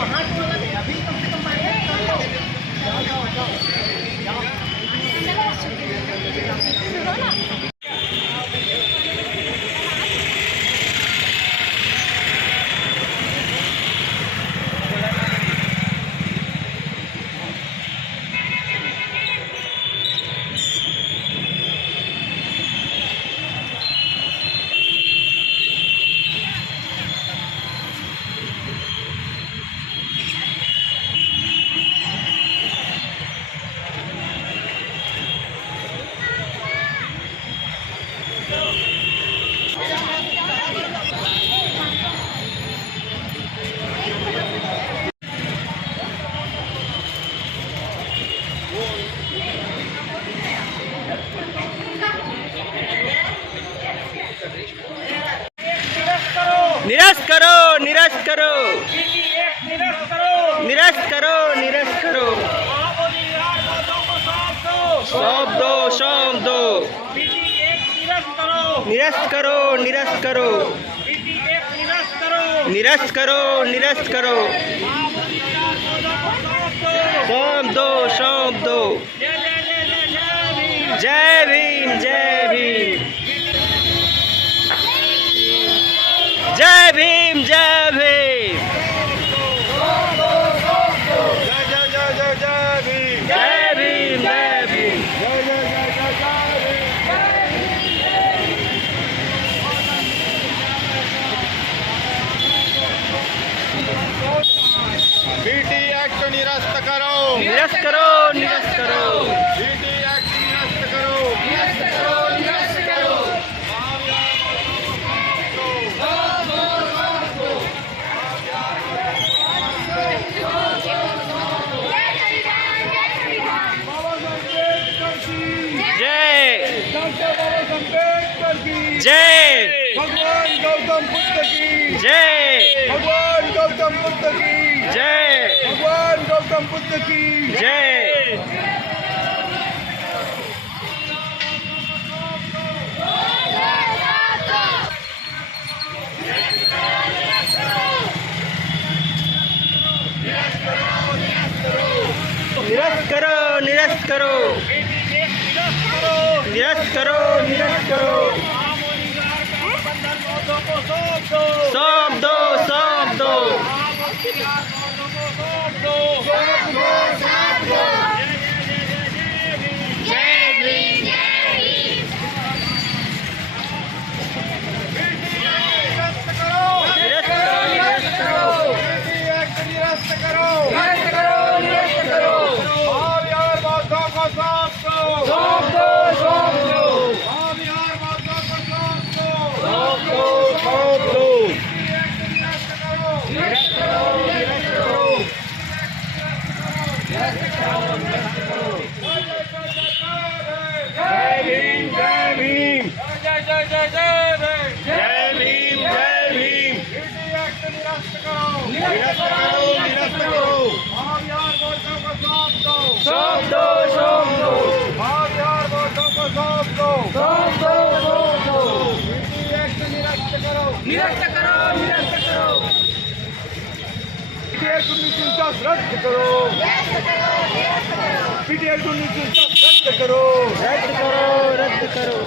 वहाँ तो अभी कम से कम माइग्रेट कर लो। जाओ जाओ जाओ जाओ। सुनो ना। निरस्त करो, निरस्त करो, निरस्त करो, निरस्त करो। सौंप दो, सौंप दो। निरस्त करो, निरस्त करो, निरस्त करो, निरस्त करो। सौंप दो, सौंप दो। जय भीम, जय भीम, जय भीम, जय भीम, जय भीम, जय भीम। बीटी एक्ट निरस्त करो, निरस्त करो, निरस्त करो। बीटी एक्ट निरस्त करो, निरस्त करो, निरस्त करो। जय, डॉक्टर बाबा अम्बेडकर की जय, भगवान गौतम बुद्ध की जय, भगवान गौतम बुद्ध की जय, भगवान गौतम बुद्ध की जय। निरस्त करो, निरस्त करो, निरस्त करो, निरस्त करो। सौंप दो, सौंप दो। निरस्त करो, निरस्त करो, निरस्त करो। बीटी एक्ट निरस्त करो, निरस्त करो, निरस्त करो। बिहार बौद्धों को सौंप दो, सौंप दो, सौंप दो। बिहार बौद्धों को सौंप दो, सौंप दो, सौंप दो। बीटी एक्ट निरस्त करो, निरस्त करो, निरस्त करो। जय भीम, जय भीम, जय जय जय जय जय जय भीम, जय भीम। बीटी एक्ट निरस्त करो, निरस्त करो, निरस्त करो। बिहार बौद्धों को सौंप दो, सौंप दो, सौंप दो। बिहार बौद्धों को सौंप दो, सौंप दो, सौंप दो। बीटी एक्ट निरस्त करो, निरस्त करो, निरस्त करो। बीटी एक्ट 1949 रद्द करो, बीटी एक्ट 1949 रद्द करो, रद्द करो, रद्द करो।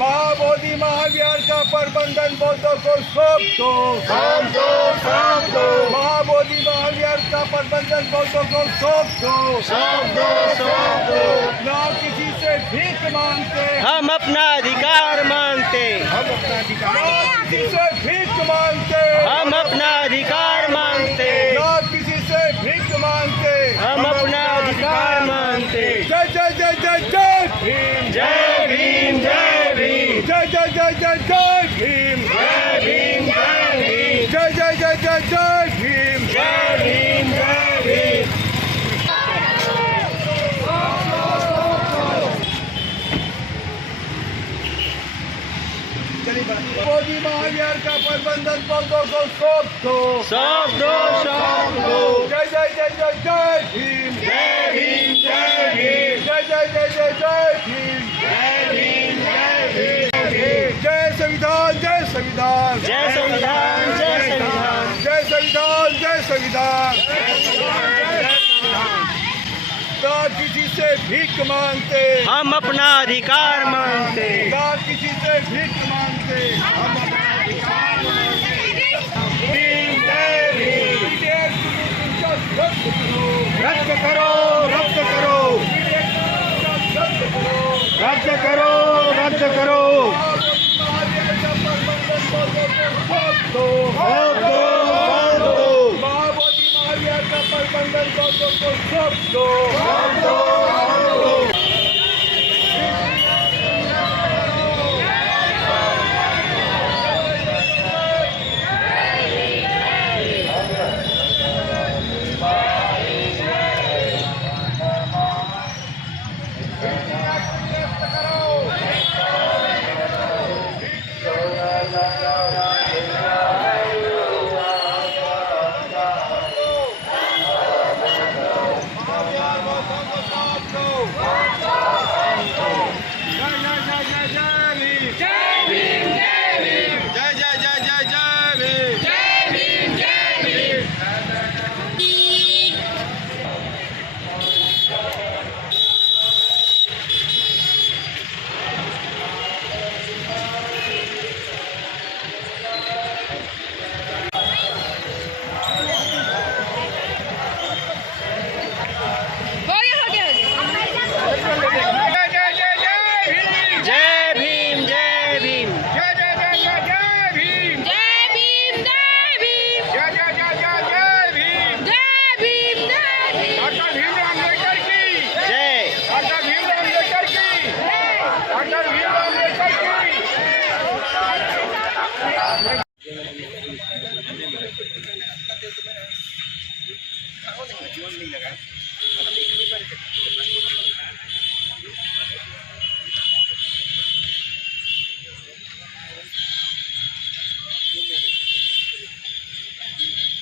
महाबोधि महाविहार का प्रबंधन बौद्धों को सौंप दो, सौंप दो, सौंप दो। महाबोधि महाविहार का प्रबंधन बौद्धों को सौंप दो, सौंप दो, सौंप दो। ना किसी से भीख मांगते, हम अपना अधिकार मांगते, हम अपना अधिकार, ना किसी से भीख मांगते, हम अपना अधिकार मांगते, ना किसी से भीख मांगते, हम अपना अधिकार मांगते। जय जय जय जय जय भीम, जय भीम, जय भीम, जय जय जय जय जय भीम, जय भीम, जय भीम, जय जय जय जय जय भीम, जय भीम, जय भीम। मोदी महाविहार का प्रबंधन बौद्धों को सौंप दो, सौंप दो, सौंप दो। जय जय जय जय जय भीम, जय भीम, जय भीम, जय जय जय जय जय भीम, जय भीम, जय भीम। जय संविधान, जय संविधान, जय संविधान, जय संविधान, जय संविधान, जय संविधान। ना किसी से भीख मांगते, हम अपना अधिकार मांगते। ना किसी से भीख मांगते, हम अपना अधिकार मांगते। भीम जय भीम। रद्द करो, रद्द करो, रद्द करो, रद्द करो, रद्द करो। माओवादी माफिया का प्रबंधन को सौंप दो।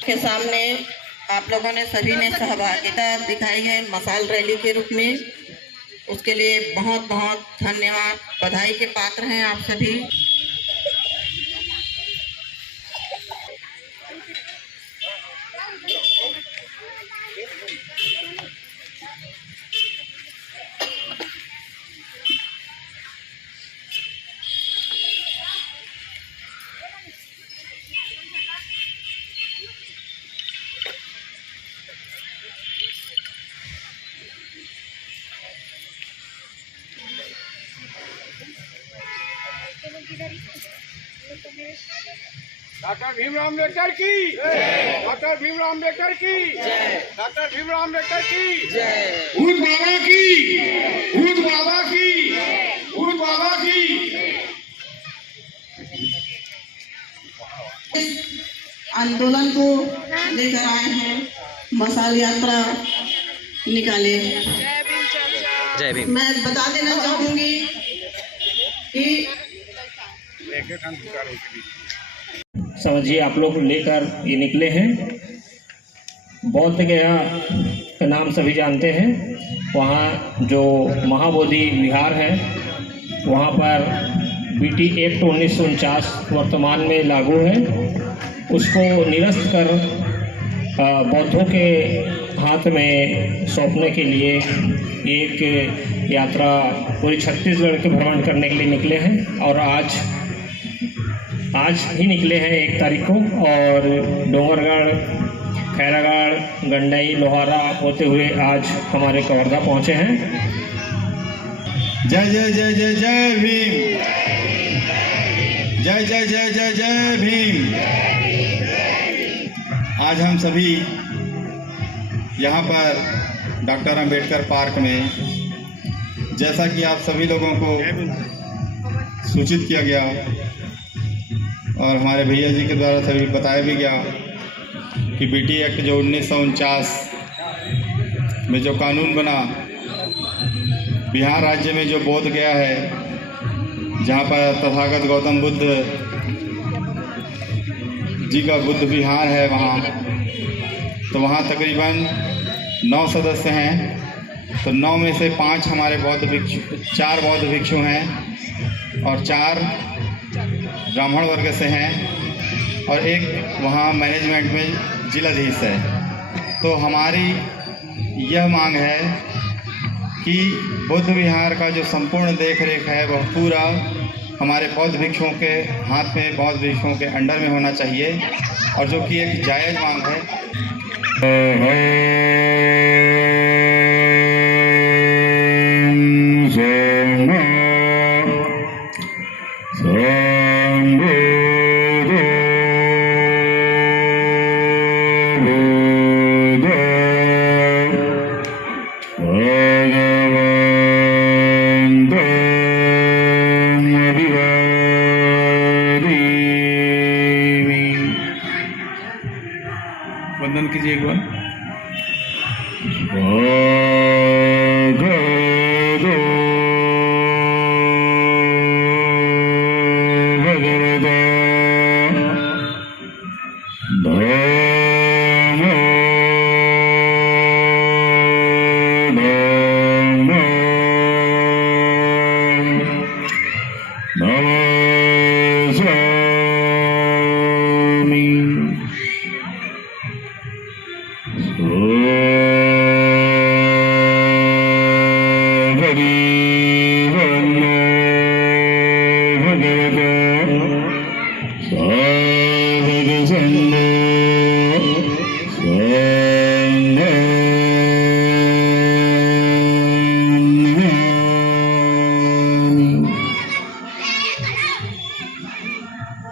के सामने आप लोगों ने सभी ने सहभागिता दिखाई है मशाल रैली के रूप में, उसके लिए बहुत बहुत धन्यवाद। बधाई के पात्र हैं आप सभी। डॉक्टर भीमराव अम्बेडकर की, डॉक्टर भीमराव अम्बेडकर की, डॉक्टर भीमराव अम्बेडकर की, भूत बाबा की, भूत बाबा की, भूत बाबा की। आंदोलन को लेकर आए हैं, मशाल यात्रा निकाले। जय भीम। मैं बता देना चाहूंगी कि समझिए आप लोग लेकर ये निकले हैं। बौद्ध गया का नाम सभी जानते हैं। वहाँ जो महाबोधि विहार है वहाँ पर बीटी एक्ट 1949 वर्तमान में लागू है। उसको निरस्त कर बौद्धों के हाथ में सौंपने के लिए एक यात्रा पूरी छत्तीसगढ़ के भ्रमण करने के लिए निकले हैं और आज ही निकले हैं 1 तारीख को, और डोंगरगढ़, खैरागढ़, गंडई, लोहारा होते हुए आज हमारे कवर्धा पहुंचे हैं। जय जय जय जय जय भीम। जय जय जय जय जय भीम। आज हम सभी यहाँ पर डॉक्टर अंबेडकर पार्क में, जैसा कि आप सभी लोगों को सूचित किया गया और हमारे भैया जी के द्वारा सभी बताया भी गया कि बीटी एक्ट जो 1949 में जो कानून बना, बिहार राज्य में जो बोध गया है, जहाँ पर तथागत गौतम बुद्ध जी का बुद्ध विहार है वहाँ, तो वहाँ तकरीबन 9 सदस्य हैं। तो 9 में से 5 हमारे चार बौद्ध भिक्षु हैं और 4 ब्राह्मण वर्ग से हैं और एक वहाँ मैनेजमेंट में जिलाधीश है। तो हमारी यह मांग है कि बौद्ध विहार का जो संपूर्ण देख रेख है वह पूरा हमारे बौद्ध भिक्षुओं के हाथ में, बौद्ध भिक्षुओं के अंडर में होना चाहिए, और जो कि एक जायज़ मांग है। वंदन कीजिए एक बार।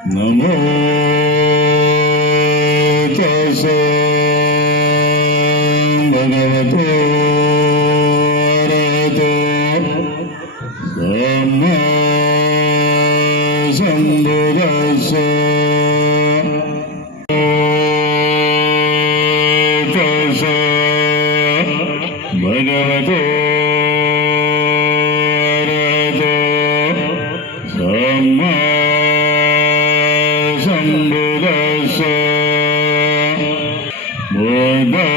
नमो तस्सै भगवतो अरहतो सम्मा सम्बुद्धस्स। तस्सै भगवतो अरहतो सम्मा सम्बुद्धस्स। बुद्धं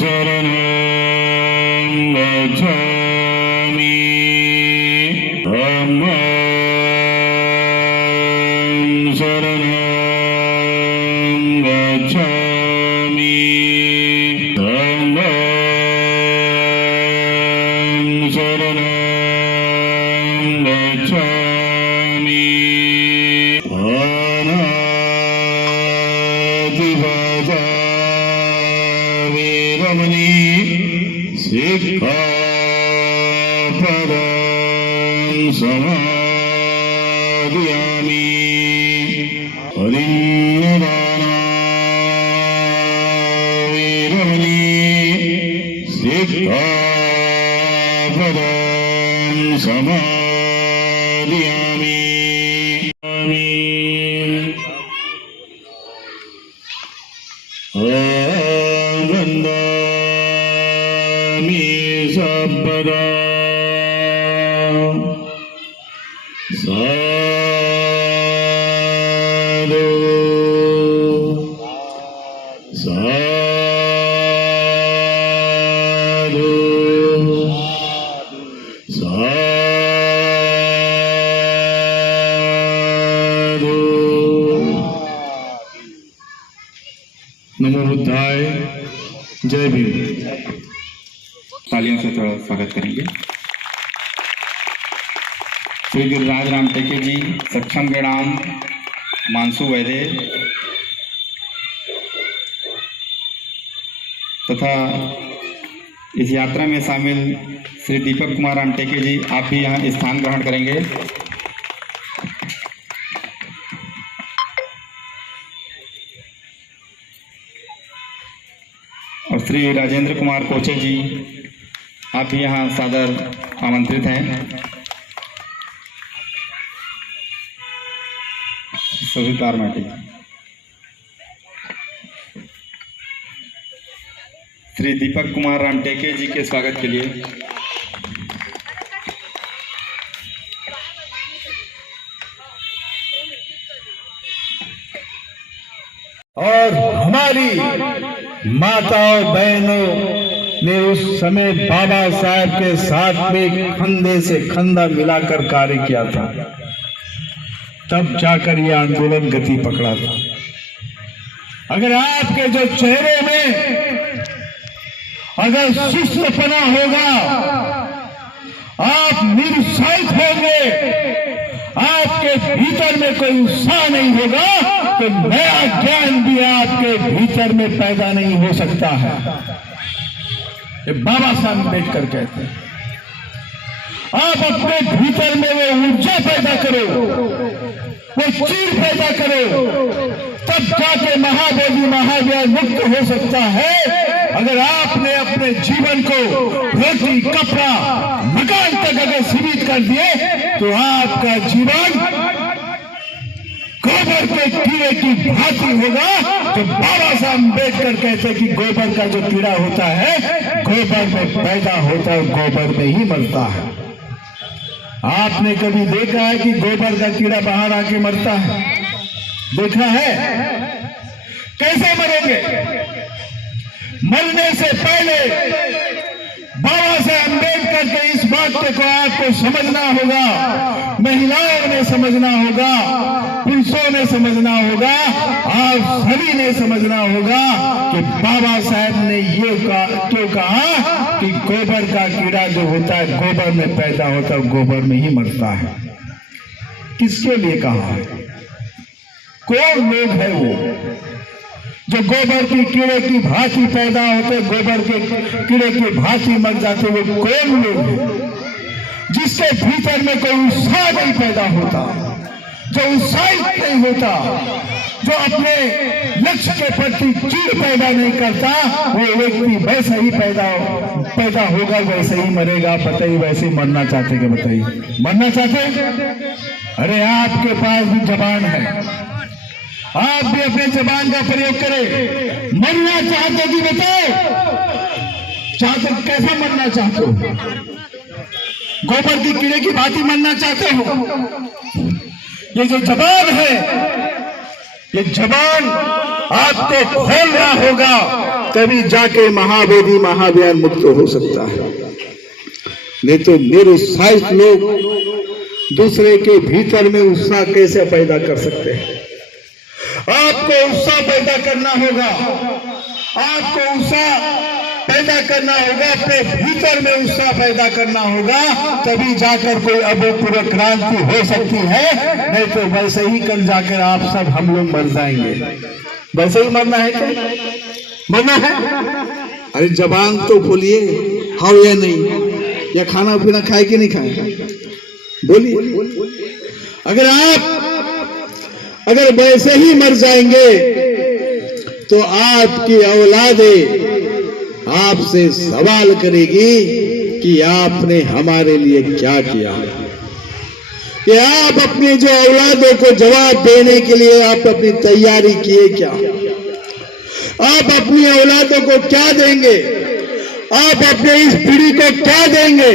शरणं गच्छामि, धम्मं शरणं गच्छामि, संघं शरणं गच्छामि। अनादिभजा वीरमणि सिक्खापदं समादयामि। अदिन्नदाना वीरमणि सिक्खापदं समादयामि। वन्दामि सर्वदा साधु साधु साधु। नमो बुद्धाय। जय भीम। तालियों से थोड़ा स्वागत करेंगे। श्री गिरिराज राम टेके जी, सक्षम गणाम मानसू वैदे तथा इस यात्रा में शामिल श्री दीपक कुमार राम टेके जी, आप भी यहाँ स्थान ग्रहण करेंगे। और श्री राजेंद्र कुमार कोचे जी, आप भी यहाँ सादर आमंत्रित हैं। सभी कारमाटी श्री दीपक कुमार राम टेके जी के स्वागत के लिए और हमारी माताओं बहनों ने उस समय बाबा साहब के साथ में कंधे से कंधा मिलाकर कार्य किया था। तब जाकर ये आंदोलन गति पकड़ा था। अगर आपके जो चेहरे में अगर सुस्तपना होगा, आप निरुत्साहित होंगे, आपके भीतर में कोई उत्साह नहीं होगा, तो नया ज्ञान भी आपके भीतर में पैदा नहीं हो सकता है। ये बाबा साहब अम्बेडकर कहते हैं। आप अपने भीतर में वो ऊर्जा पैदा करो, वो चीर पैदा करो, तब जाके महाबोधि महावीर मुक्त हो सकता है। अगर आपने अपने जीवन को रोटी कपड़ा मकान तक अगर सीमित कर दिए, तो आपका जीवन गोबर के कीड़े की भांति होगा। तो बाबा साहब अम्बेडकर कहते हैं कि गोबर का जो कीड़ा होता है, गोबर में पैदा होता है, गोबर में ही मरता है। आपने कभी देखा है कि गोबर का कीड़ा बाहर आके मरता है? देखा है? कैसे मरोगे? मरने से पहले बाबा साहब अम्बेडकर के इस बात को आपको समझना होगा, महिलाओं ने समझना होगा, पुरुषों ने समझना होगा, आप सभी ने समझना होगा कि बाबा साहब ने ये क्यों कहा कि गोबर का कीड़ा जो होता है गोबर में पैदा होता है, गोबर में ही मरता है। किसके लिए कहा? कौन लोग है वो जो गोबर की कीड़े की भांति पैदा होते, गोबर के कीड़े की भांति मर जाते? वो कौन लोग हैं जिसके भीतर में कोई उत्साह नहीं पैदा होता, जो उत्साहित नहीं होता, जो अपने लक्ष्य के प्रति चीड़ पैदा नहीं करता? वो व्यक्ति वैसे ही पैदा होगा, वैसे ही मरेगा। बताइए, वैसे ही मरना चाहते कि बताइए, मरना चाहते? अरे आपके पास भी जबान है, आप भी अपने जबान का प्रयोग करें। मरना चाहते कि बताओ, चाहते कैसा मरना चाहते हो? गोबर की कीड़े की भांति मरना चाहते हो? ये जो जबान है, ये जबान आपको खोलना होगा, तभी जाके महाबोधि महावीर मुक्त हो सकता है। नहीं तो निरुत्साहित लोग दूसरे के भीतर में उत्साह कैसे पैदा कर सकते हैं? आपको उत्साह पैदा करना होगा, आपको उत्साह पैदा करना होगा, अपने भीतर में उत्साह पैदा करना होगा, तभी जाकर कोई अभूतपूर्व क्रांति हो सकती है। नहीं तो वैसे ही कल जाकर आप सब हम लोग मर जाएंगे। वैसे ही मरना है क्या? मरना है? अरे जबान तो खोलिए, हाँ या नहीं, या खाना पीना खाए कि नहीं खाए? बोलिए। अगर वैसे ही मर जाएंगे तो आपकी औलादें आपसे सवाल करेगी कि आपने हमारे लिए क्या किया, कि आप अपनी जो औलादों को जवाब देने के लिए आप अपनी तैयारी किए क्या? आप अपनी औलादों को क्या देंगे? आप अपने इस पीढ़ी को क्या देंगे?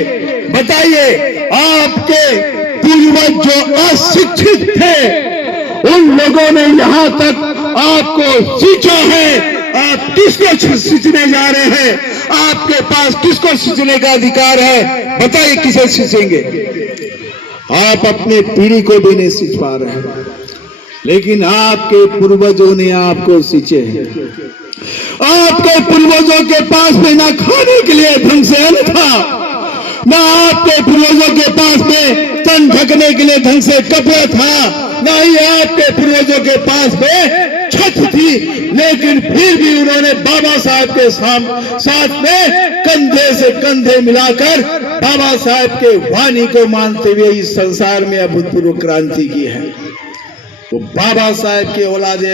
बताइए। आपके पूर्वज जो अशिक्षित थे, उन लोगों ने यहां तक आपको सींचा है, आप किसको सींचने जा रहे हैं? आपके पास किसको सींचने का अधिकार है? बताइए, किसे सींचेंगे? आप अपने पीढ़ी को भी नहीं सींच पा रहे हैं, लेकिन आपके पूर्वजों ने आपको सींचे हैं। आपके पूर्वजों के पास में ना खाने के लिए ढंग से अन्न था, ना आपके पूर्वजों के पास में तन ढकने के लिए ढंग से कपड़ा था, ना ही आपके पूर्वजों के पास में छत थी, लेकिन फिर भी उन्होंने बाबा साहब के साथ में कंधे से कंधे मिलाकर बाबा साहब के वाणी को मानते हुए इस संसार में अभूतपूर्व क्रांति की है। तो बाबा साहब की औलादे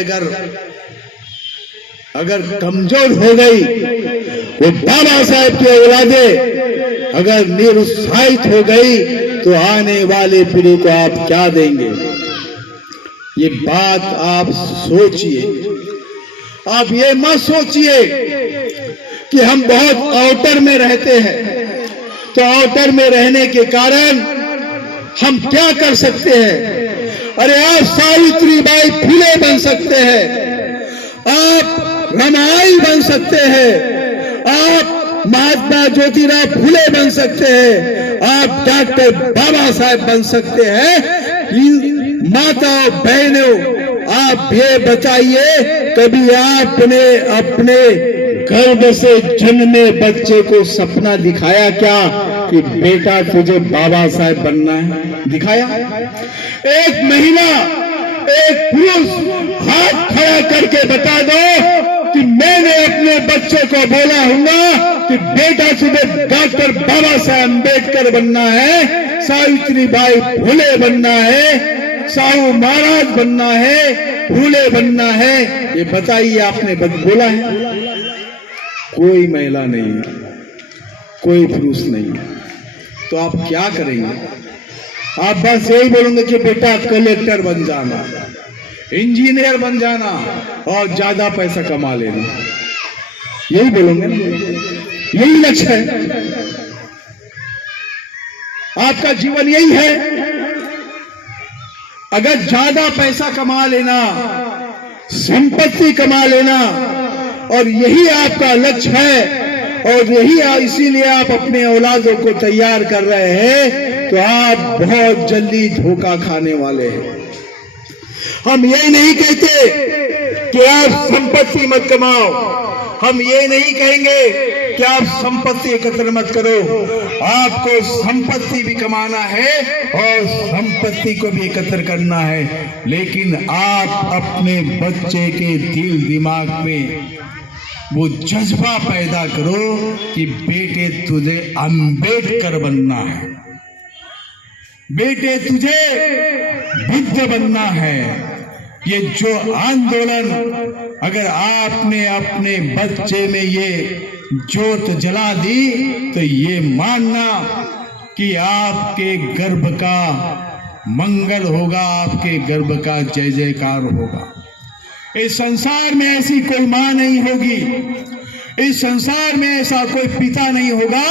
अगर कमजोर हो गई, वो बाबा साहब की औलादे अगर निरुत्साहित हो गई, तो आने वाले पीढ़ी को आप क्या देंगे? ये बात आप सोचिए। आप ये मत सोचिए कि हम बहुत आउटर में रहते हैं, तो आउटर में रहने के कारण हम क्या कर सकते हैं? अरे आप सावित्रीबाई फुले बन सकते हैं, आप रमाई बन सकते हैं, आप महात्मा ज्योतिराव फुले बन सकते हैं, आप डॉक्टर बाबा साहब बन सकते हैं। माताओं बहनों, आप ये बताइए, कभी आपने अपने गर्भ से जन्मे बच्चे को सपना दिखाया क्या कि बेटा तुझे बाबा साहेब बनना है? दिखाया? एक महिला, एक पुरुष हाथ खड़ा करके बता दो कि मैंने अपने बच्चे को बोला होगा कि बेटा तुझे डॉक्टर बाबा साहेब अम्बेडकर बनना है, सावित्रीबाई फुले बनना है, साहू महाराज बनना है, फूले बनना है। ये बताइए, आपने बोला है? कोई महिला नहीं, कोई पुरुष नहीं। तो आप क्या करेंगे? आप बस यही बोलेंगे कि बेटा कलेक्टर बन जाना, इंजीनियर बन जाना और ज्यादा पैसा कमा लेना, यही बोलोगे? यही लक्ष्य है आपका? जीवन यही है? अगर ज्यादा पैसा कमा लेना, संपत्ति कमा लेना और यही आपका लक्ष्य है और यही इसीलिए आप अपने औलादों को तैयार कर रहे हैं, तो आप बहुत जल्दी धोखा खाने वाले हैं। हम ये नहीं कहते कि आप संपत्ति मत कमाओ, हम ये नहीं कहेंगे कि आप संपत्ति एकत्र मत करो। आपको संपत्ति भी कमाना है और संपत्ति को भी एकत्र करना है, लेकिन आप अपने बच्चे के दिल दिमाग में वो जज्बा पैदा करो कि बेटे तुझे अम्बेडकर बनना है, बेटे तुझे बुद्ध बनना है। ये जो आंदोलन अगर आपने अपने बच्चे में ये जोत जला दी, तो ये मानना कि आपके गर्भ का मंगल होगा, आपके गर्भ का जय जयकार होगा। इस संसार में ऐसी कोई मां नहीं होगी, इस संसार में ऐसा कोई पिता नहीं होगा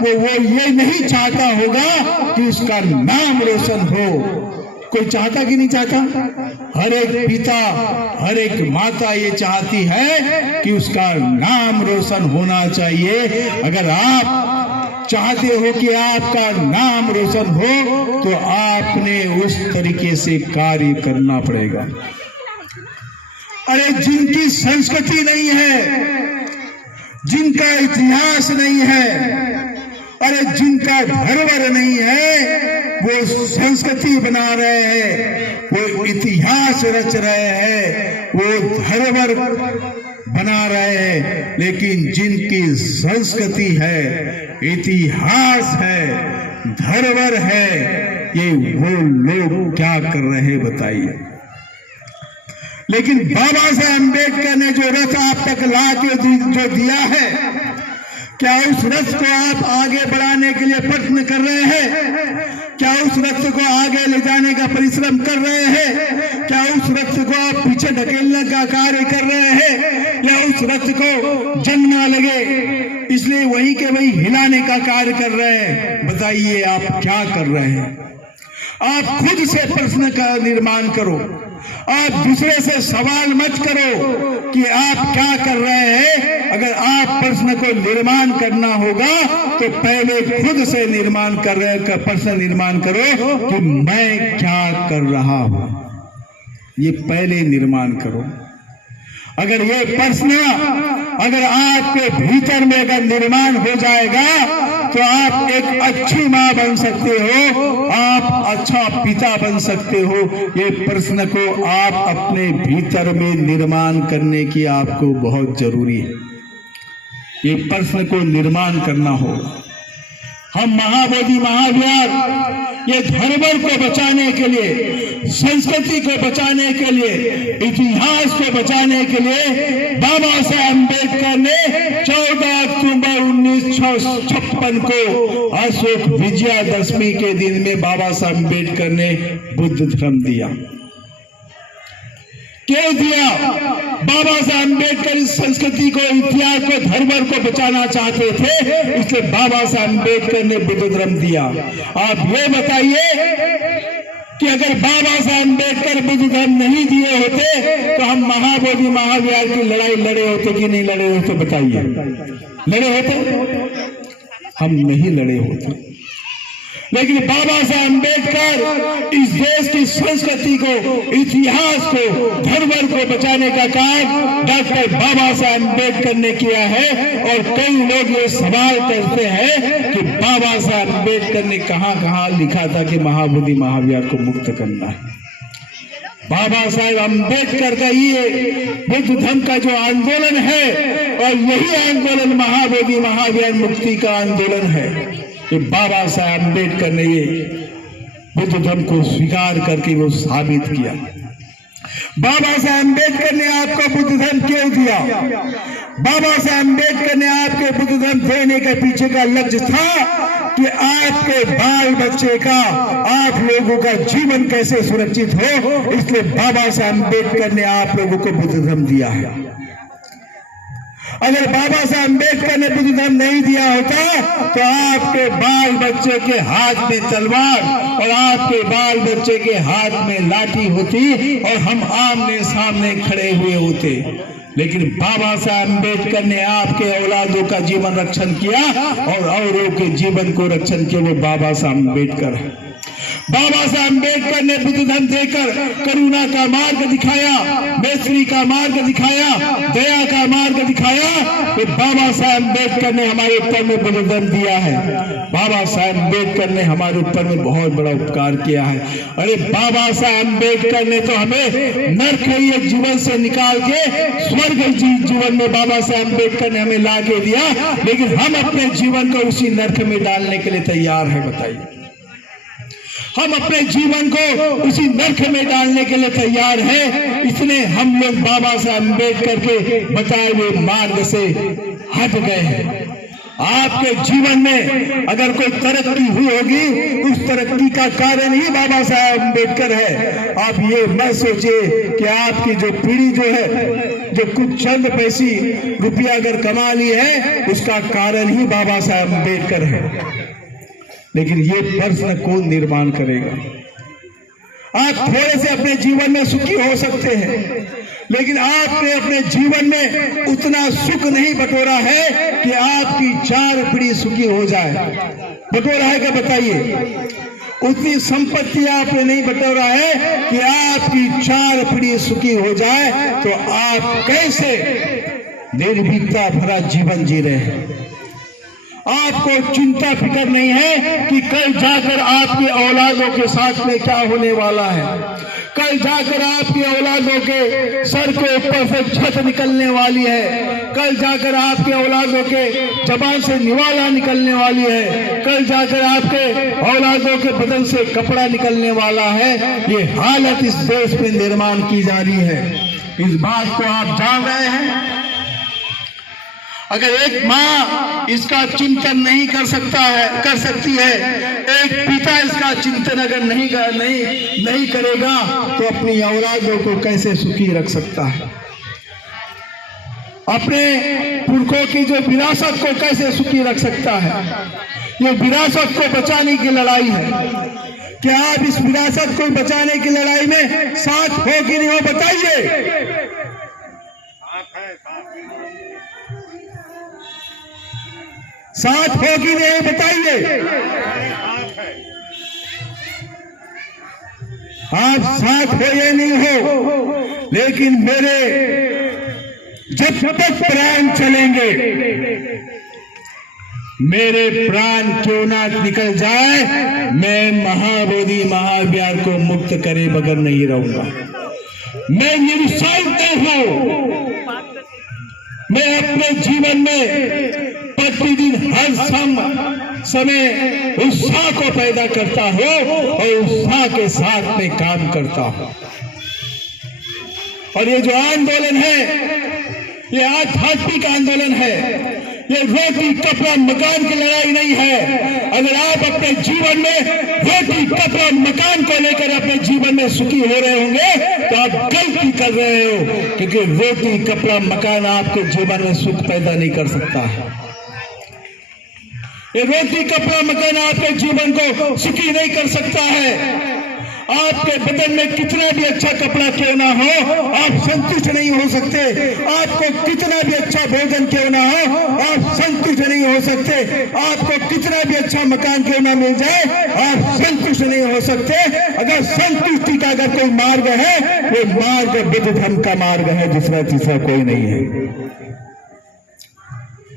वो ये नहीं चाहता होगा कि उसका नाम रोशन हो। कोई चाहता कि नहीं चाहता? हर एक पिता, हर एक माता ये चाहती है कि उसका नाम रोशन होना चाहिए। अगर आप चाहते हो कि आपका नाम रोशन हो, तो आपने उस तरीके से कार्य करना पड़ेगा। अरे जिनकी संस्कृति नहीं है, जिनका इतिहास नहीं है, अरे जिनका धरोहर नहीं है, वो संस्कृति बना रहे हैं, वो इतिहास रच रहे हैं, वो धरोहर बना रहे हैं। लेकिन जिनकी संस्कृति है, इतिहास है, धरोहर है, ये वो लोग क्या कर रहे हैं बताइए। लेकिन बाबा साहेब अम्बेडकर ने जो रथ आप तक ला के जो दिया है, क्या उस रथ को आप आगे बढ़ाने के लिए प्रयत्न कर रहे हैं? क्या उस रथ को आगे ले जाने का परिश्रम कर रहे हैं? क्या उस रथ को आप पीछे ढकेलने का कार्य कर रहे हैं? या उस रथ को जंग ना लगे इसलिए वहीं के वहीं हिलाने का कार्य कर रहे हैं? बताइए आप क्या कर रहे हैं? आप खुद से प्रश्न का निर्माण करो, आप दूसरे से सवाल मत करो कि आप क्या कर रहे हैं। अगर आप प्रश्न को निर्माण करना होगा तो पहले खुद से निर्माण कर रहे का प्रश्न निर्माण करो कि मैं क्या कर रहा हूं, ये पहले निर्माण करो। अगर ये प्रश्न अगर आपके भीतर में अगर निर्माण हो जाएगा तो आप एक अच्छी मां बन सकते हो, आप अच्छा पिता बन सकते हो। ये प्रश्न को आप अपने भीतर में निर्माण करने की आपको बहुत जरूरी है। ये प्रश्न को निर्माण करना होगा। हम महाबोधि महाविहार ये धरोहर को बचाने के लिए, संस्कृति को बचाने के लिए, इतिहास को बचाने के लिए बाबा साहेब अम्बेडकर ने 14 अक्टूबर 1956 को अशोक विजयादशमी के दिन में बाबा साहेब अम्बेडकर ने बुद्ध धर्म दिया। क्यों दिया? बाबा साहेब अम्बेडकर इस संस्कृति को, इतिहास को, धरोहर को बचाना चाहते थे, इसलिए बाबा साहेब अम्बेडकर ने बुद्ध धर्म दिया। आप ये बताइए कि अगर बाबा साहेब अम्बेडकर बुद्ध धर्म नहीं दिए होते तो हम महाबोधि महाविहार की लड़ाई लड़े होते कि नहीं लड़े होते? बताइए, लड़े होते? हम नहीं लड़े होते। लेकिन बाबा साहब अम्बेडकर इस देश की संस्कृति को, इतिहास को, धरोहर को बचाने का काम डॉक्टर बाबा साहब अम्बेडकर ने किया है। और कई लोग ये सवाल करते हैं कि बाबा साहब अम्बेडकर ने कहां लिखा था कि महाबोधि महाविहार को मुक्त करना है। बाबा साहब अम्बेडकर का ये बुद्ध धर्म का जो आंदोलन है, और यही आंदोलन महाबोधि महाविहार मुक्ति का आंदोलन है, कि बाबा साहब अम्बेडकर ने ये बुद्ध धर्म को स्वीकार करके वो साबित किया। बाबा साहब अम्बेडकर ने आपको बुद्ध धर्म क्यों दिया? बाबा साहब अम्बेडकर ने आपके बुद्ध धर्म देने के पीछे का लक्ष्य था कि आपके बाल बच्चे का, आप लोगों का जीवन कैसे सुरक्षित हो। इसलिए बाबा साहब अम्बेडकर ने आप लोगों को बुद्ध धर्म दिया है। अगर बाबा साहब अम्बेडकर ने बुद्ध धर्म नहीं दिया होता तो आपके बाल बच्चे के हाथ में तलवार और आपके बाल बच्चे के हाथ में लाठी होती और हम आमने सामने खड़े हुए होते। लेकिन बाबा साहब अम्बेडकर ने आपके औलादों का जीवन रक्षण किया और औरों के जीवन को रक्षण किया, वो बाबा साहब अम्बेडकर है। बाबा साहब अम्बेडकर ने बुद्ध धर्म देकर करुणा का मार्ग दिखाया, मैत्री का मार्ग दिखाया, दया का मार्ग दिखाया। तो बाबा साहब अम्बेडकर ने हमारे ऊपर में बुद्ध धर्म दिया है। बाबा साहब अम्बेडकर ने हमारे ऊपर में बहुत बड़ा उपकार किया है। अरे बाबा साहब अम्बेडकर ने तो हमें नरकीय जीवन से निकाल के स्वर्ग जीवन में बाबा साहब अम्बेडकर ने हमें ला के दिया, लेकिन हम अपने जीवन को उसी नरक में डालने के लिए तैयार है। बताइए, हम अपने जीवन को उसी नरक में डालने के लिए तैयार है। इसलिए हम लोग बाबा साहब अम्बेडकर के बताए हुए मार्ग से हट गए हैं। आपके जीवन में अगर कोई तरक्की हुई होगी, उस तरक्की का कारण ही बाबा साहब अम्बेडकर है। आप ये मत सोचिए कि आपकी जो पीढ़ी जो है, जो कुछ चंद पैसे रुपया अगर कमा ली है, उसका कारण ही बाबा साहब अम्बेडकर है। लेकिन ये प्रश्न कौन निर्माण करेगा? आप थोड़े से अपने जीवन में सुखी हो सकते हैं, लेकिन आपने अपने जीवन में उतना सुख नहीं बटोरा है कि आपकी 4 पीढ़ी सुखी हो जाए। बटोरा है क्या? बताइए। उतनी संपत्ति आपने नहीं बटोरा है कि आपकी 4 पीढ़ी सुखी हो जाए। तो आप कैसे निर्भीकता भरा जीवन जी रहे हैं? आपको चिंता फिक्र नहीं है कि कल जाकर आपके औलादों के साथ में क्या होने वाला है। कल जाकर आपकी औलादों के सर के ऊपर से छत निकलने वाली है। कल जाकर आपके औलादों के जबान से निवाला निकलने वाली है। कल जाकर आपके औलादों के बदन से कपड़ा निकलने वाला है। ये हालत इस देश में निर्माण की जा रही है। इस बात को आप जान रहे हैं। अगर एक माँ इसका चिंतन नहीं कर सकती है, एक पिता इसका चिंतन अगर नहीं करेगा, तो अपनी औलादों को कैसे सुखी रख सकता है? अपने पुरखों की जो विरासत को कैसे सुखी रख सकता है? ये विरासत को बचाने की लड़ाई है। क्या आप इस विरासत को बचाने की लड़ाई में साथ हो कि नहीं हो? बताइए। साथ हो कि नहीं? बताइए। आप साथ हो या नहीं हो, लेकिन मेरे जब तक प्राण चलेंगे, मेरे प्राण क्यों ना निकल जाए, मैं महाबोधि महाविहार को मुक्त करे बगैर नहीं रहूंगा। मैं निरुत्साहित हूं। मैं अपने जीवन में प्रतिदिन हर समय उत्साह को पैदा करता हूं और उत्साह के साथ में काम करता हूं। और ये जो आंदोलन है, ये आध्यात्मिक आंदोलन है। ये रोटी कपड़ा मकान की लड़ाई नहीं है। अगर आप अपने जीवन में रोटी कपड़ा मकान को लेकर अपने जीवन में सुखी हो रहे होंगे तो आप गलती कर रहे हो, क्योंकि रोटी कपड़ा मकान आपके जीवन में सुख पैदा नहीं कर सकता है। ये रोटी कपड़ा मकान आपके जीवन को सुखी नहीं कर सकता है। आपके बदन में कितना भी अच्छा कपड़ा क्यों ना हो, आप संतुष्ट नहीं हो सकते। आपको कितना भी अच्छा भोजन क्यों ना हो, आप संतुष्ट नहीं हो सकते। आपको कितना भी अच्छा मकान क्यों ना मिल जाए, आप संतुष्ट नहीं हो सकते। अगर संतुष्टि का अगर कोई मार्ग है, वो मार्ग बुद्ध धर्म का मार्ग है, दूसरा तीसरा कोई नहीं है।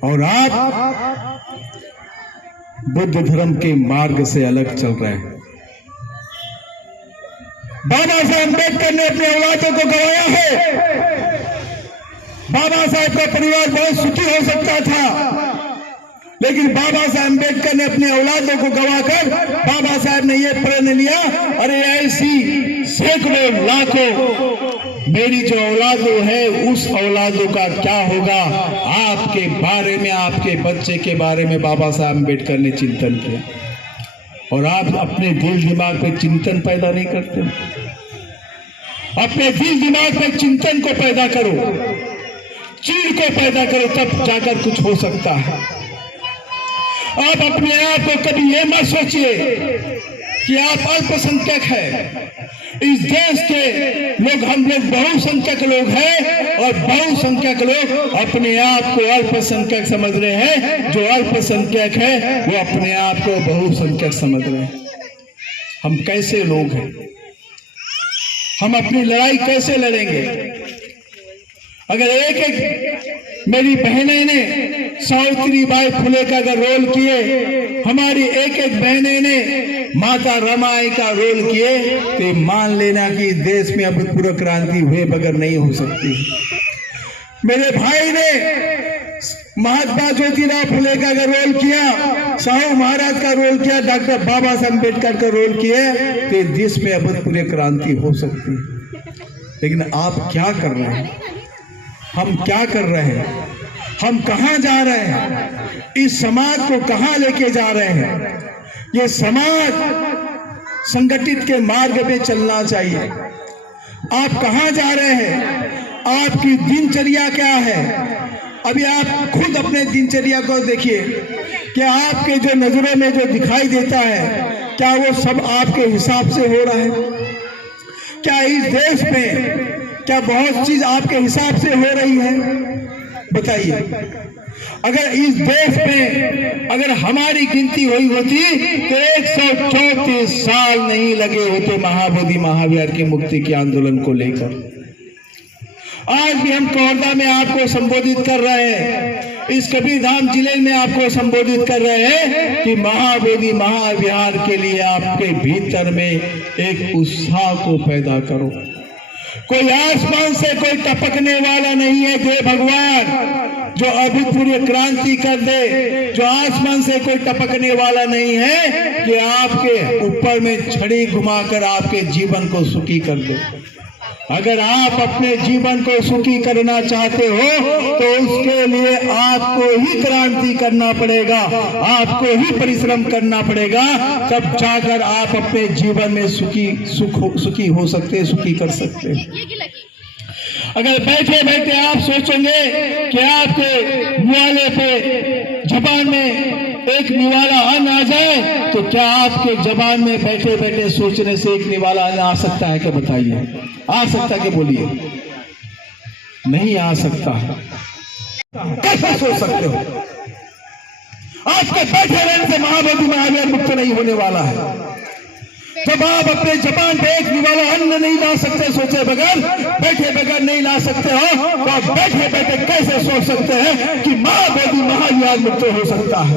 और आप बुद्ध धर्म के मार्ग से अलग चल रहे हैं। बाबा साहब अम्बेडकर ने अपने औलादों को गवाया है। बाबा साहब का परिवार बहुत सुखी हो सकता था, लेकिन बाबा साहब अम्बेडकर ने अपने औलादों को गवाकर बाबा साहब ने यह प्रण लिया, अरे ऐसी सैकड़ों लाखों मेरी जो औलादों है, उस औलादों का क्या होगा। आपके बारे में, आपके बच्चे के बारे में बाबा साहब अम्बेडकर ने चिंतन किया। और आप अपने दिल दिमाग पे चिंतन पैदा नहीं करते। अपने दिल दिमाग पे चिंतन को पैदा करो, चीड़ को पैदा करो, तब जाकर कुछ हो सकता है। आप अपने आप को कभी ये मत सोचिए कि आप अल्पसंख्यक हैं। इस देश के लोग, हम लोग बहुसंख्यक लोग हैं, और बहुसंख्यक लोग अपने आप को अल्पसंख्यक समझ रहे हैं। जो अल्पसंख्यक है वो अपने आप को बहुसंख्यक समझ रहे हैं। हम कैसे लोग हैं? हम अपनी लड़ाई कैसे लड़ेंगे? अगर एक एक मेरी बहनें ने सावित्रीबाई फुले का अगर रोल किए, हमारी एक एक बहनें ने माता रमाई का रोल किए, तो मान लेना कि देश में अभूतपूर्व क्रांति हुए बगैर नहीं हो सकती। मेरे भाई ने महात्मा ज्योतिराव फुले का अगर रोल किया, साहू महाराज का रोल किया, डॉक्टर बाबा साहब अम्बेडकर का रोल किए, तो देश में अभूतपूर्व क्रांति हो सकती है। लेकिन आप क्या कर रहे हैं? हम क्या कर रहे हैं? हम कहां जा रहे हैं? इस समाज को कहां लेके जा रहे हैं? ये समाज संगठित के मार्ग पे चलना चाहिए। आप कहां जा रहे हैं? आपकी दिनचर्या क्या है? अभी आप खुद अपने दिनचर्या को देखिए, क्या आपके जो नजरों में जो दिखाई देता है, क्या वो सब आपके हिसाब से हो रहा है? क्या इस देश में क्या बहुत चीज आपके हिसाब से हो रही है? बताइए। अगर इस देश में अगर हमारी गिनती हुई होती तो 134 साल नहीं लगे होते महाबोधि महाविहार की मुक्ति के आंदोलन को लेकर। आज भी हम कवर्धा में आपको संबोधित कर रहे हैं, इस कबीरधाम जिले में आपको संबोधित कर रहे हैं कि महाबोधि महाविहार के लिए आपके भीतर में एक उत्साह को पैदा करो। कोई आसमान से कोई टपकने वाला नहीं है देव भगवान जो अभूतपूर्व क्रांति कर दे। जो आसमान से कोई टपकने वाला नहीं है कि आपके ऊपर में छड़ी घुमाकर आपके जीवन को सुखी कर दे। अगर आप अपने जीवन को सुखी करना चाहते हो तो उसके लिए आपको ही क्रांति करना पड़ेगा, आपको ही परिश्रम करना पड़ेगा, तब जाकर आप अपने जीवन में सुखी हो सकते, सुखी कर सकते। अगर बैठे बैठे आप सोचेंगे कि आपके मुआले पे जबान में एक निवाला अन्न आ जाए, तो क्या आपके जबान में बैठे बैठे सोचने से एक निवाला अन्न आ सकता है? क्या बताइए, आ सकता है? क्या बोलिए, नहीं आ सकता है। कैसे सोच सकते हो? आपके बैठे रहने से महाबोधि महावीर मुक्त नहीं होने वाला है। जब आप अपने जबान पे एक निवाला अन्न नहीं ला सकते, सोचे बगैर, बैठे बगैर नहीं ला सकते हो, तो आप बैठे बैठे कैसे सोच सकते हैं कि महाबोधि महावीर मुक्त हो सकता है?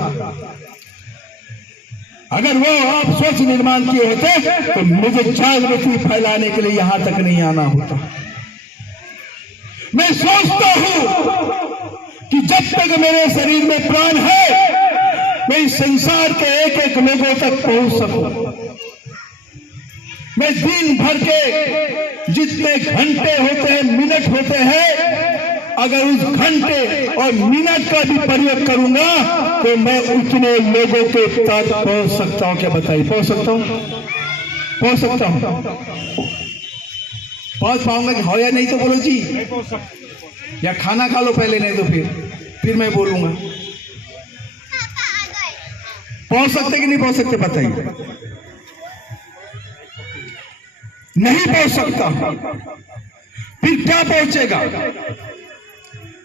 अगर वो आप सोच निर्माण किए होते तो मुझे जागृति फैलाने के लिए यहां तक नहीं आना होता। मैं सोचता हूं कि जब तक मेरे शरीर में प्राण है, मैं इस संसार के एक एक लोगों तक पहुंच सकूं। मैं दिन भर के जितने घंटे होते हैं, मिनट होते हैं, अगर उस घंटे और मिनट का भी प्रयोग करूंगा तो मैं उतने लोगों के तक पहुंच सकता हूं। क्या बताइए, पहुंच सकता हूं? पहुंच सकता हूं? पहुंच पाऊंगा कि हो या नहीं? तो बोलो जी, या खाना खा लो पहले, नहीं तो फिर मैं बोलूंगा। पहुंच सकते कि नहीं पहुंच सकते? बताइए। नहीं पहुंच सकता, फिर क्या पहुंचेगा?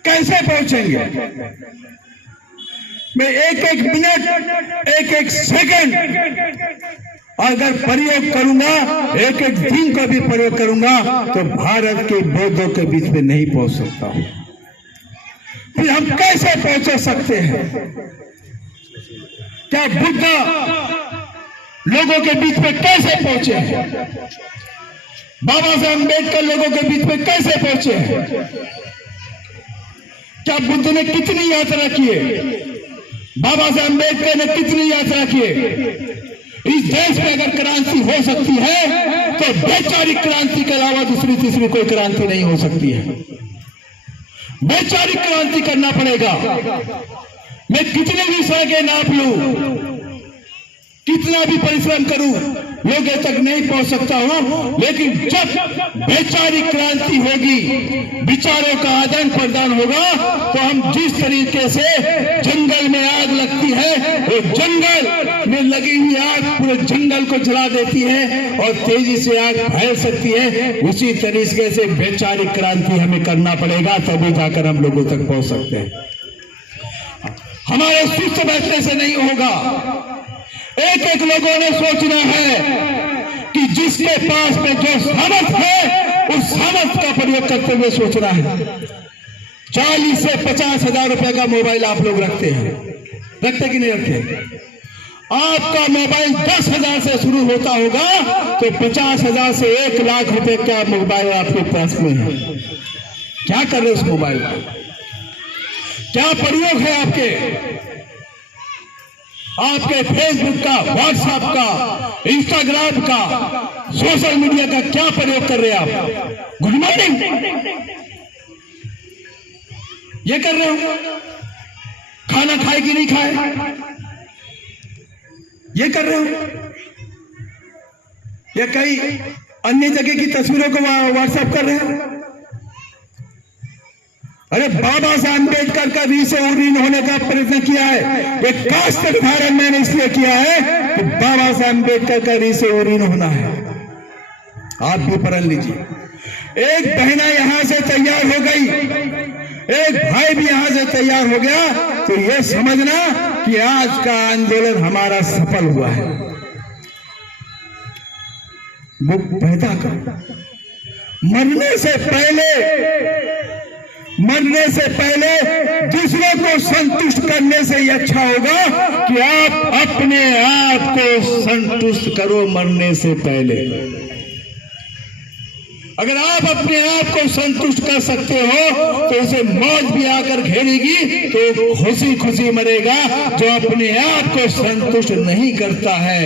कैसे पहुंचेंगे? मैं एक एक मिनट, एक एक सेकंड अगर प्रयोग करूंगा, एक एक दिन का भी प्रयोग करूंगा, तो भारत के बौद्धों के बीच में नहीं पहुंच सकता। फिर हम कैसे पहुंच सकते हैं? क्या बुद्ध लोगों के बीच में कैसे पहुंचे? बाबा साहब अम्बेडकर लोगों के बीच में कैसे पहुंचे? क्या बुद्ध ने कितनी यात्रा की है? बाबा साहब अम्बेडकर ने कितनी यात्रा की है? इस देश में अगर क्रांति हो सकती है तो वैचारिक क्रांति के अलावा दूसरी तीसरी कोई क्रांति नहीं हो सकती है। वैचारिक क्रांति करना पड़ेगा। मैं कितने भी सड़कें नाप लूं, कितना भी परिश्रम करूं, लोगों तक नहीं पहुंच सकता हूं, लेकिन जब वैचारिक क्रांति होगी, विचारों का आदान प्रदान होगा, तो हम जिस तरीके से जंगल में आग लगती है, वो जंगल में लगी हुई आग पूरे जंगल को जला देती है और तेजी से आग फैल सकती है, उसी तरीके से वैचारिक क्रांति हमें करना पड़ेगा, तभी जाकर हम लोगों तक पहुंच सकते हैं। हमारे सुस्त बैठने से नहीं होगा। एक एक लोगों ने सोचना है कि जिसके पास में जो सामर्थ है, उस सामर्थ का प्रयोग करते हुए सोचना है। 40 से 50 हजार रुपए का मोबाइल आप लोग रखते हैं, रखते कि नहीं रखते? आपका मोबाइल 10,000 से शुरू होता होगा, तो 50,000 से 1 लाख रुपए का मोबाइल आपके पास में है। क्या कर रहे उस मोबाइल का? क्या प्रयोग है आपके फेसबुक का, व्हाट्सएप का, इंस्टाग्राम का, सोशल मीडिया का क्या प्रयोग कर रहे हैं आप? गुड मॉर्निंग ये कर रहे हो? खाना खाए कि नहीं खाए ये कर रहे हो? या कई अन्य जगह की तस्वीरों को व्हाट्सएप कर रहे हो? अरे बाबा साहब अम्बेडकर का री से उन्नीन होने का प्रयत्न किया है। एक कास्ट निर्धारण मैंने इसलिए किया है कि बाबा साहब अम्बेडकर का री से उन्नीन होना है। आप भी पढ़ लीजिए। एक बहना यहां से तैयार हो गई, एक भाई भी यहां से तैयार हो गया, तो यह समझना कि आज का आंदोलन हमारा सफल हुआ है। बुक पैदा कर, मरने से पहले दूसरों को संतुष्ट करने से ही अच्छा होगा कि आप अपने आप को संतुष्ट करो मरने से पहले। अगर आप अपने आप को संतुष्ट कर सकते हो तो उसे मौत भी आकर घेरेगी तो खुशी खुशी मरेगा। जो अपने आप को संतुष्ट नहीं करता है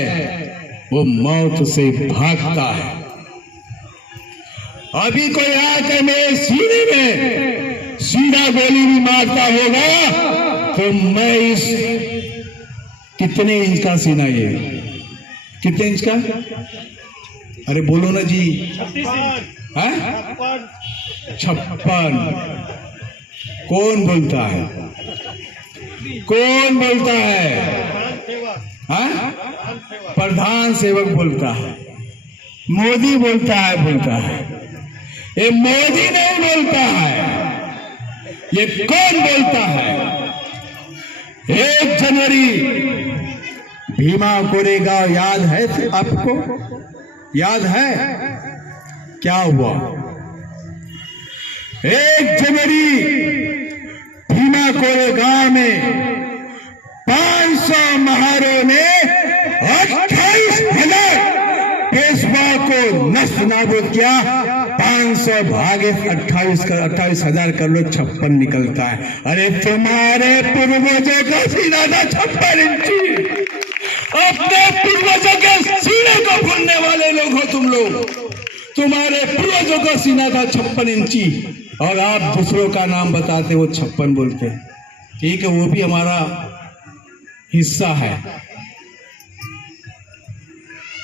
वो मौत से भागता है। अभी कोई आकर मेरे सीने में सीधा गोली भी मारता होगा तो मैं इस कितने इंच का सीना, ये कितने इंच का? अरे बोलो ना जी। 56। कौन बोलता है? कौन बोलता है? प्रधान सेवक बोलता है, मोदी बोलता है। ये मोदी नहीं बोलता है, ये कौन बोलता है? 1 जनवरी भीमा कोरेगांव याद है आपको? याद है क्या हुआ? 1 जनवरी भीमा कोरेगांव में 500 महारों ने 28,000 पेशवा को नष्ट नाबूद किया। 500 भागे 28,000 कर लो 56 निकलता है। अरे तुम्हारे पूर्वजों का सीना था 56 इंची। अपने पूर्वजों के सीने को भूलने वाले लोग हो तुम लोग। तुम्हारे पूर्वजों का सीना था 56 इंची और आप दूसरों का नाम बताते वो 56 बोलते। ठीक है, वो भी हमारा हिस्सा है।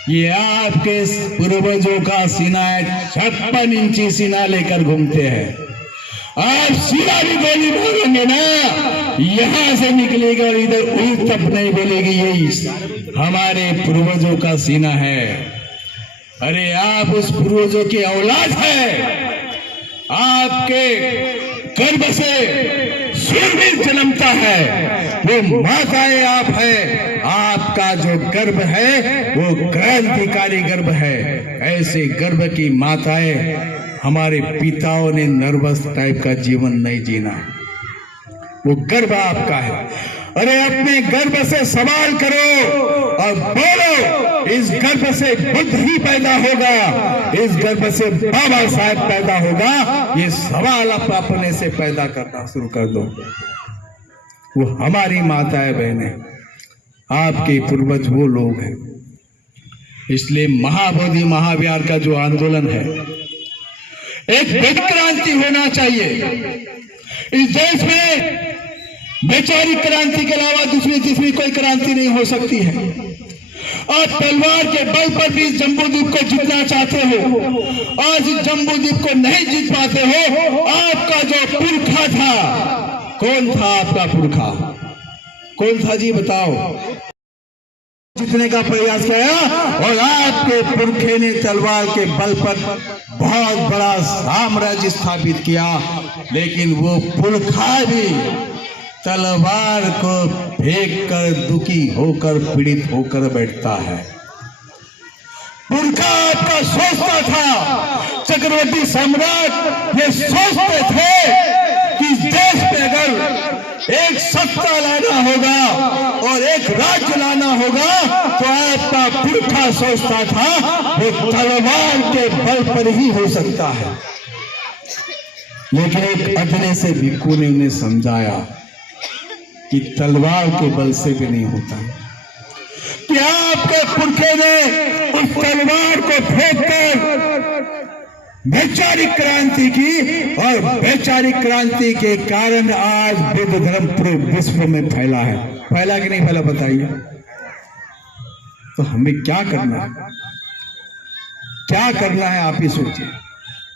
ये आपके पूर्वजों का सीना है, 56 इंची सीना लेकर घूमते हैं। आप सीधा भी गोली मारेंगे ना, यहां से निकलेगा और इधर तब नहीं बोलेगी। यही हमारे पूर्वजों का सीना है। अरे आप उस पूर्वजों की औलाद है, आपके गर्भ से सूरवीर जन्मता है, वो माताएं आप है। आपका जो गर्भ है वो क्रांतिकारी गर्भ है। ऐसे गर्भ की माताएं, हमारे पिताओं ने नर्वस टाइप का जीवन नहीं जीना, वो गर्भ आपका है। अरे अपने गर्भ से सवाल करो और बोलो, इस गर्भ से बुद्ध ही पैदा होगा, इस गर्भ से बाबा साहेब पैदा होगा। ये सवाल आप अपने से पैदा करना शुरू कर दो। वो हमारी माताएं बहनें, आपके पूर्वज वो लोग हैं। इसलिए महाबोधि महाविहार का जो आंदोलन है, एक बड़ी क्रांति होना चाहिए इस देश में। वैचारिक क्रांति के अलावा दूसरी तीसरी कोई क्रांति नहीं हो सकती है। आप तलवार के बल पर भी इस जम्बूद्वीप को जीतना चाहते हो, आज इस जम्बूद्वीप को नहीं जीत पाते हो। आपका जो पुरखा था, कौन था आपका पुरखा? कौन था जी, बताओ। जीतने का प्रयास किया और आपके पुरखे ने तलवार के बल पर बहुत बड़ा साम्राज्य स्थापित किया, लेकिन वो पुरखा भी तलवार को फेंक कर दुखी होकर पीड़ित होकर बैठता है। पुरखा आपका सोचता था, चक्रवर्ती सम्राट ये सोचते थे कि इस देश में अगर एक सत्ता लाना होगा और एक राज्य लाना होगा तो आपका पुरखा सोचता था वो तलवार के बल पर ही हो सकता है। लेकिन एक अधने से भिक्खू ने उन्हें समझाया कि तलवार के बल से भी नहीं होता। क्या आपके पुरखे ने उस तलवार को फेंककर वैचारिक क्रांति की, और वैचारिक क्रांति के कारण आज बुद्ध धर्म पूरे विश्व में फैला है। फैला कि नहीं फैला बताइए? तो हमें क्या करना है? क्या करना है आप ही सोचिए।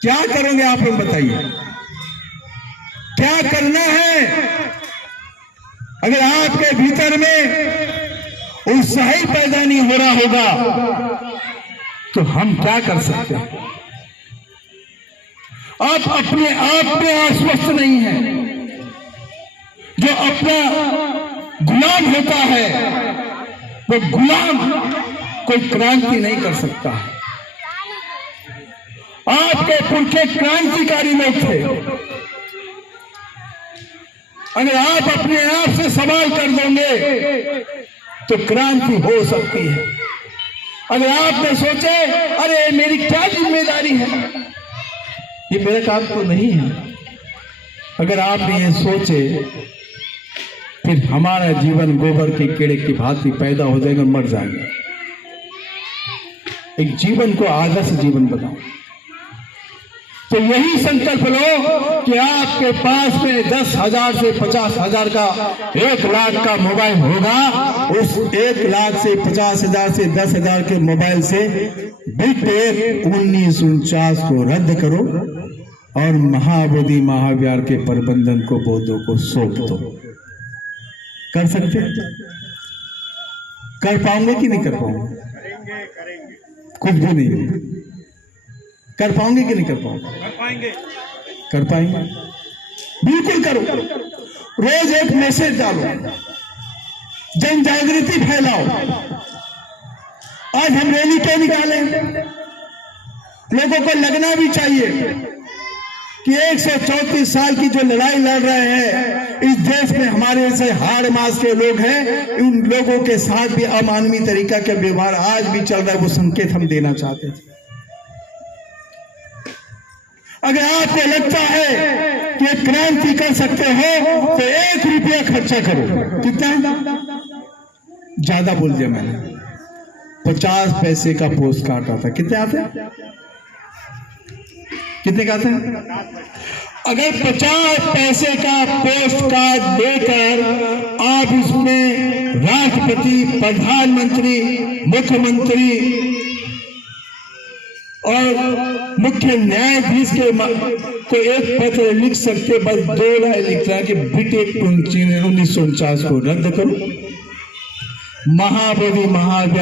क्या करोगे आप लोग बताइए, क्या करना है? अगर आपके भीतर में उत्साह ही पैदा नहीं हो रहा होगा तो हम क्या कर सकते हैं? आप अपने आप में आश्वस्त नहीं हैं। जो अपना गुलाम होता है वो गुलाम कोई क्रांति नहीं कर सकता है। आपके पुरखे क्रांतिकारी लोग थे। अगर आप अपने आप से सवाल कर दोगे तो क्रांति हो सकती है। अगर आपने सोचे अरे मेरी क्या जिम्मेदारी है, ये मेरा काम तो नहीं है, अगर आपने ये सोचे फिर हमारा जीवन गोबर के कीड़े की भांति पैदा हो जाएगा, मर जाएंगे। एक जीवन को आदर्श जीवन बनाओ। तो यही संकल्प लो कि आपके पास में 10,000 से 50,000 का 1 लाख का मोबाइल होगा। उस 1 लाख से 50,000 से 10,000 के मोबाइल से बिट 1949 को रद्द करो और महाबोधि महाविहार के प्रबंधन को बौद्धों को सौंप दो। कर सकते? कर पाओगे कि नहीं कर पाओगे? कुछ भी नहीं। कर पाओगे कि नहीं कर पाओगे? कर पाएंगे। बिल्कुल करो। रोज एक मैसेज डालो, जन जागृति फैलाओ। आज हम रैली क्यों निकालें? लोगों को लगना भी चाहिए कि 134 साल की जो लड़ाई लड़ रहे हैं इस देश में हमारे जैसे हाड़ मास के लोग हैं, उन लोगों के साथ भी अमानवीय तरीका के व्यवहार आज भी चल रहा है। वो संकेत हम देना चाहते थे। अगर आपको लगता है कि क्रांति कर सकते हो तो 1 रुपया खर्चा करो। कितना? ज्यादा बोल दिया मैंने। 50 पैसे का पोस्ट कार्ड आता। कितने आते हैं? कितने का आते हैं? अगर 50 पैसे का पोस्ट कार्ड लेकर आप इसमें राष्ट्रपति, प्रधानमंत्री, मुख्यमंत्री और मुख्य न्यायाधीश के को एक पत्र लिख सकते, बस 2 लाइन लिखना है कि बिट 1949 को रद्द करो। महाबोधि महाविहार